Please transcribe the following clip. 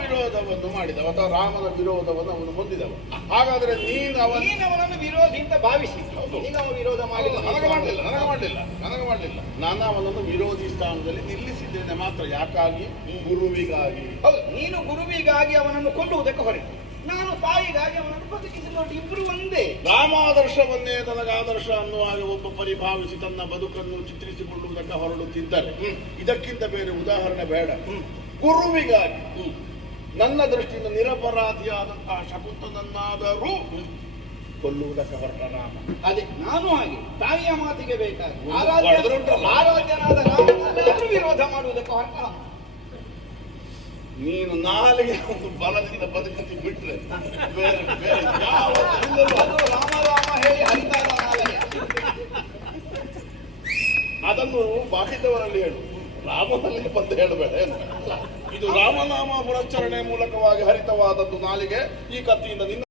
ವಿರೋಧವನ್ನು ಮಾಡಿದವ ಅಥವಾ ರಾಮನ ವಿರೋಧವನ್ನು ಅವನು ಹೊಂದಿದವ. ಹಾಗಾದ್ರೆ ನೀನು ಅವನ ನೀನು ಅವನನ್ನು ವಿರೋಧಿ ಅಂತ ಭಾವಿಸಿ ನೀನು ವಿರೋಧ ಮಾಡಿಲ್ಲ ನನಗೆ ಮಾಡಲಿಲ್ಲ ನನಗೆ ಮಾಡಲಿಲ್ಲ ನನಗೆ ಮಾಡಲಿಲ್ಲ. ನಾನು ಅವನನ್ನು ವಿರೋಧಿ ಸ್ಥಾನದಲ್ಲಿ ನಿಲ್ಲಿಸಿದ್ದೇನೆ ಮಾತ್ರ. ಯಾಕಾಗಿ? ಗುರುವಿಗಾಗಿ. ಹೌದು ನೀನು ಗುರುವಿಗಾಗಿ ಅವನನ್ನು ಕೊಲ್ಲುವುದಕ್ಕೆ ಹೊರಟು. ನಾನು ತಾಯಿಗಾಗಿ ಅವನನ್ನು ಬದುಕಿಸಿ ನೋಡಿ ಇಬ್ರು ಒಂದೇ. ರಾಮಾದರ್ಶವನ್ನೇ ತನಗ ಆದರ್ಶ ಅನ್ನುವ ಹಾಗೆ ಒಬ್ಬ ಪರಿಭಾವಿಸಿ ತನ್ನ ಬದುಕನ್ನು ಚಿತ್ರಿಸಿಕೊಳ್ಳುವುದಕ್ಕೆ ಹೊರಡುತ್ತಿದ್ದಾರೆ. ಇದಕ್ಕಿಂತ ಬೇರೆ ಉದಾಹರಣೆ ಬೇಡ. ಗುರುವಿಗಾಗಿ. ನನ್ನ ದೃಷ್ಟಿಯಿಂದ ನಿರಪರಾಧಿಯಾದಂತಹ ಶಕುಂತನನ್ನಾದರೂ ಕೊಲ್ಲುವುದಕ್ಕೆ ಹೊರಟ ರಾಮ ಅದೇ ನಾನು ಹಾಗೆ ತಾಯಿಯ ಮಾತಿಗೆ ಬೇಕಾಗಿ. ಆರಾಧ್ಯನಾದ ರಾಮನ ವಿರೋಧ ಮಾಡುವುದಕ್ಕೆ ಹೊರಟ. ನೀನು ನಾಲಿಗೆ ಒಂದು ಬಲದಿಂದ ಬದುಕಿ ಬಿಟ್ರೆ ಬೇರೆ ರಾಮ ರಾಮ ಹೇಳಿ ಹರಿತಾರ ನಾಲಿಗೆ ಅದನ್ನು ಬಾಕಿದವರಲ್ಲಿ ಹೇಳು ರಾಮನಲ್ಲಿ ಬಂದು ಹೇಳಬೇಡ ಇದು ರಾಮನಾಮ ಪುರಸ್ಚರಣೆ ಮೂಲಕವಾಗಿ ಹರಿತವಾದದ್ದು ನಾಲಿಗೆ ಈ ಕತ್ತಿಯಿಂದ ನಿನ್ನ